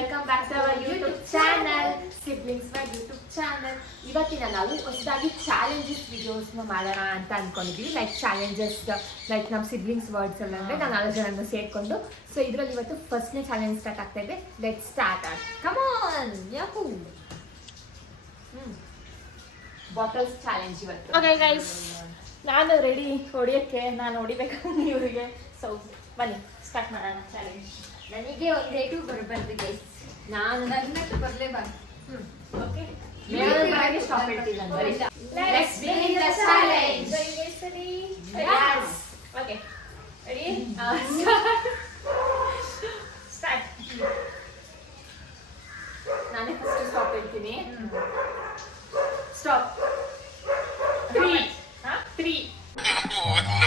Welcome back to our YouTube channel siblings world YouTube channel. ಇವತ್ತಿನ ನಾವು ಹೊಸದಾಗಿ challenges ವಿಡಿಯೋಸ್ನ ಮಾಡೋಣ ಅಂತ ಅನ್ಕೊಂಡಿದ್ದೀವಿ. ಲೈಕ್ ಚಾಲೆಂಜಸ್ ಲೈಕ್ ನಮ್ಮ ಸಿಬ್ಲಿಂಗ್ಸ್ ವರ್ಡ್ಸ್ ಎಲ್ಲ ಅಂದರೆ ನಾನು 4 ಜನನ ಸೇರಿಕೊಂಡು. ಸೊ ಇದರಲ್ಲಿ ಇವತ್ತು ಫಸ್ಟ್ನೇ ಚಾಲೆಂಜ್ ಸ್ಟಾರ್ಟ್ ಆಗ್ತಾ ಇದೆ. Let start on. Come on ಯಾಕೂ ಬಾಟಲ್ಸ್ ಚಾಲೆಂಜ್ ಇವತ್ತು. ಓಕೆ ಗೈಸ್, ನಾನು ರೆಡಿ ಹೊಡಿಯೋಕ್ಕೆ. ನಾನು ಹೊಡಿಬೇಕು ಇವರಿಗೆ. ಸೊ ಬನ್ನಿ ಸ್ಟಾರ್ಟ್ ಮಾಡೋಣ ಚಾಲೆಂಜ್. ನನಗೆ ಒಂದು ರೇಟು ಬರಬಾರ್ದು ಗೈಸ್. ನಾನು ನನ್ನಷ್ಟು ಬರಲೇಬಾರ್ದು. ಓಕೆ, ಮೇಡಮ್ ಸ್ಟಾಪ್ ಹೇಳ್ತಿಲ್ಲ. Let's begin the challenge. Yes. Okay ready start. ನಾನೇ ಫಸ್ಟ್ ಸ್ಟಾಪ್ ಹೇಳ್ತೀನಿ. Stop. 3 No.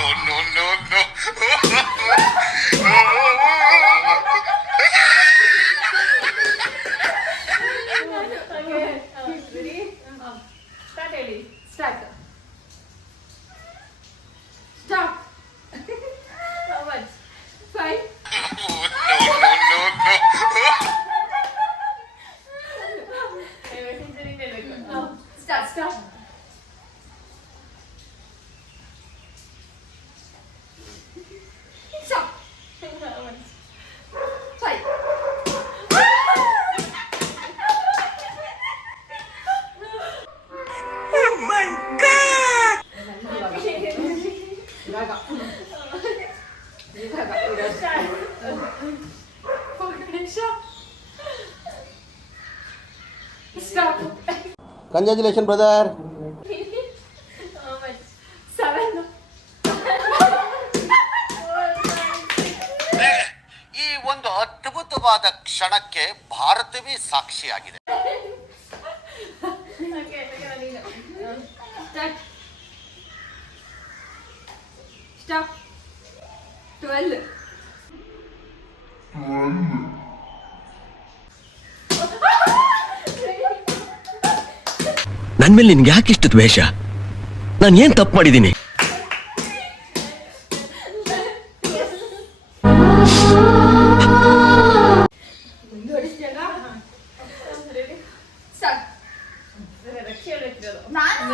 Okay ready start ಹೇಳಿ. Start. Stop. How much? 5. Century ಹೇಳಬೇಕು. Start. Stop. Stop. How much? 5. Stop. Congratulations, brother. How much? 7. ಈ ಒಂದು ಅದ್ಭುತವಾದ ಕ್ಷಣಕ್ಕೆ ಭಾರತವೇ ಸಾಕ್ಷಿಯಾಗಿದೆ. Okay, ನೀನು. Start. Stop. 12. ನನ್ ಮೇಲೆ ನಿನ್ಗೆ ಯಾಕಿಷ್ಟು ದ್ವೇಷ? ನಾನು ಏನ್ ತಪ್ಪು ಮಾಡಿದ್ದೀನಿ? Ready? Start. ರಕ್ಷಿ ಹೇಳ್ಬೇಕಿರೋದು.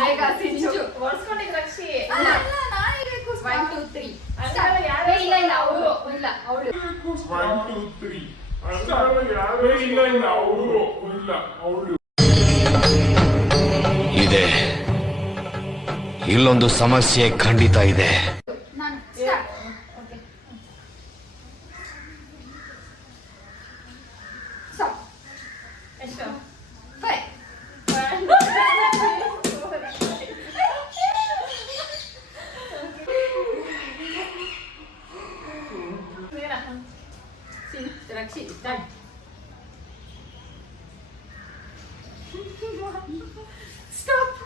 ಬೇಗ ಸಿಂಚು. ಒರ್ಸ್ಕೊಂಡಿದ್ದು ರಕ್ಷಿ. ಅಲ್ಲ, ನಾನು ಇರಬೇಕು. 1 2 3. ಅದ್ರಲ್ಲ ಯಾರು? ಇಲ್ಲ ಅವರು. ಇಲ್ಲ ಅವಳು. 1 2 3 ಯಾರೇ ಇಲ್ಲ ಅವಳು ಇದೆ, ಇಲ್ಲೊಂದು ಸಮಸ್ಯೆ ಖಂಡಿತ ಇದೆ. ನಾನು ಸ್ಟಾರ್ಟ್. ಓಕೆ. ಸ್ಟಾಪ್. ಎಷ್ಟು? 5. 1 ರಕ್ಷಿ. ಸ್ಟಾರ್ಟ್. ಸ್ಟಾಪ್.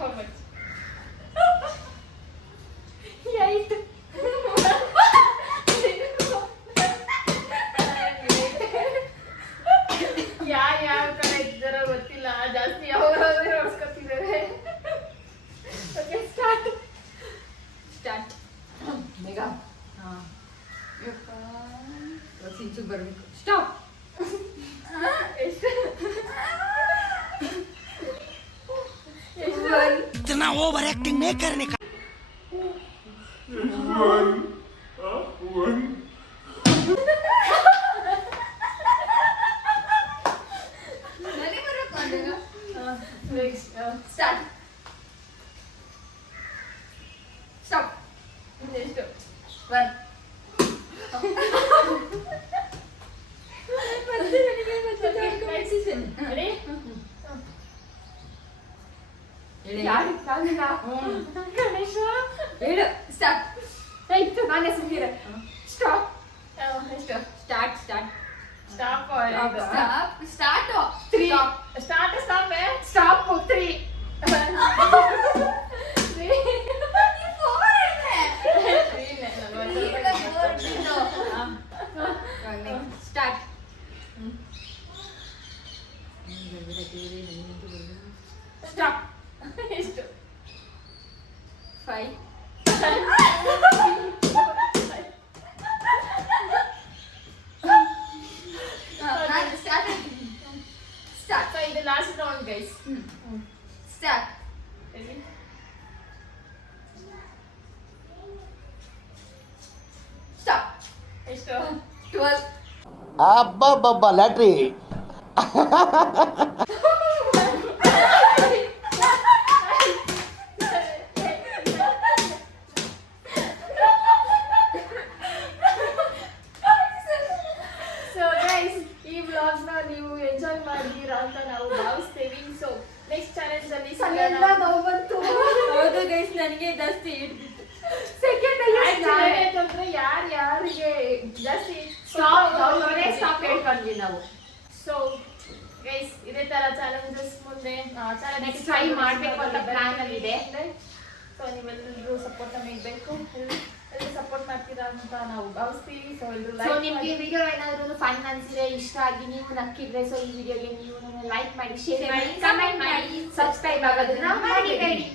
How much? 8. ಯಾವ ಕಡೆ ಇದ್ದಾರೋ ಗೊತ್ತಿಲ್ಲ, ಜಾಸ್ತಿ ಯಾವಾಗಾದ್ರೂ ಹೊಡ್ಸ್ಕೊತಿದ್ದಾರೆ. Okay start. ಸ್ಟಾರ್ಟ್. ಬೇಗ. ಸಿಂಚು ಬರಬೇಕು. ಸ್ಟಾಪ್. ಎಷ್ಟು? इतना ओवर एक्टिंग नहीं करने का. ನನಗೆ ಬರಬೇಕು ಅಂದಾಗ. Next start. ಸ್ಟಾಪ್. ಎಷ್ಟು? 1. ರೆಡಿ? ಯಾರು ಕಾಲಿಲ್ಲ. ಗಣೇಶ. ಹೇಳು. ಸ್ಟಾಪ್. ಆಯ್ತು, ನಾನೇ ಸುಮ್ಮನೆ. ಸ್ಟಾಪ್. ಎಷ್ಟು? Start. Start. Stop. Stop. Start. 3. Start stop. Stop. 3. 4. Start. Stop. ಎಷ್ಟು? 5. Last round guys. Start. Stop. ಎಷ್ಟು? 12. ಅಬ್ಬಬ್ಬಬ್ಬ ಲ್ಯಾಟ್ರಿ. ಸೊ ಗೈಸ್, ಈ ವ್ಲಾಗ್ ನ ನೀವು ಎಂಜಾಯ್ ಮಾಡಿದೀರಾ ಅಂತ ನಾವು ಭಾವಿಸ್ತೇವೆ. ಸೊ ನೆಕ್ಸ್ಟ್ ಚಾಲೆಂಜ್ ಅಲ್ಲಿ ಎಲ್ಲ ನೋವು ಬಂತು. ಹೌದು ಗೈಸ್, ನನಗೆ ಜಾಸ್ತಿ ಹಿಡ್ದಿತ್ತು. ಸೆಕೆಂಡ್ ಅಂದ್ರೆ ಯಾರಿಗೆ ಜಾಸ್ತಿ ಸ್ಟಾಪ್ ಹೇಳ್ಕೊಂಡ್ವಿ ನಾವು. ಸೊ ಗೈಸ್, ಇದೇ ತರ ಚಾಲೆಂಜಸ್ ಮುಂದೆ ನೆಕ್ಸ್ಟ್ ಟ್ರೈ ಮಾಡ್ಬೇಕು ಅಂತ ಪ್ಲಾನ್ ಅಲ್ಲಿ ಇದೆ. ಸೊ ನೀವೆಲ್ಲರೂ ಸಪೋರ್ಟ್ ನೀಡಬೇಕು. ಎಲ್ಲರೂ ಸಪೋರ್ಟ್ ಮಾಡ್ತೀರಾ ಅಂತ ನಾವು ಭಾವಿಸ್ತೀವಿ. ಸೊ ಎಲ್ಲರೂ ಸೊ ಲೈಕ್ ನಿಮ್ಗೆ ವಿಡಿಯೋ ಏನಾದ್ರು ಫನ್ ಅನ್ಸಿದ್ರೆ, ಇಷ್ಟ ಆಗಿ ನೀವು ನಕ್ಕಿದ್ರೆ, ಸೊ ಈ ವಿಡಿಯೋಗೆ ನೀವು ಲೈಕ್ ಮಾಡಿ, ಶೇರ್ ಮಾಡಿ, ಕಮೆಂಟ್ ಮಾಡಿ, ಸಬ್ಸ್ಕ್ರೈಬ್ ಆಗೋದನ್ನ ಮರಿಬೇಡಿ.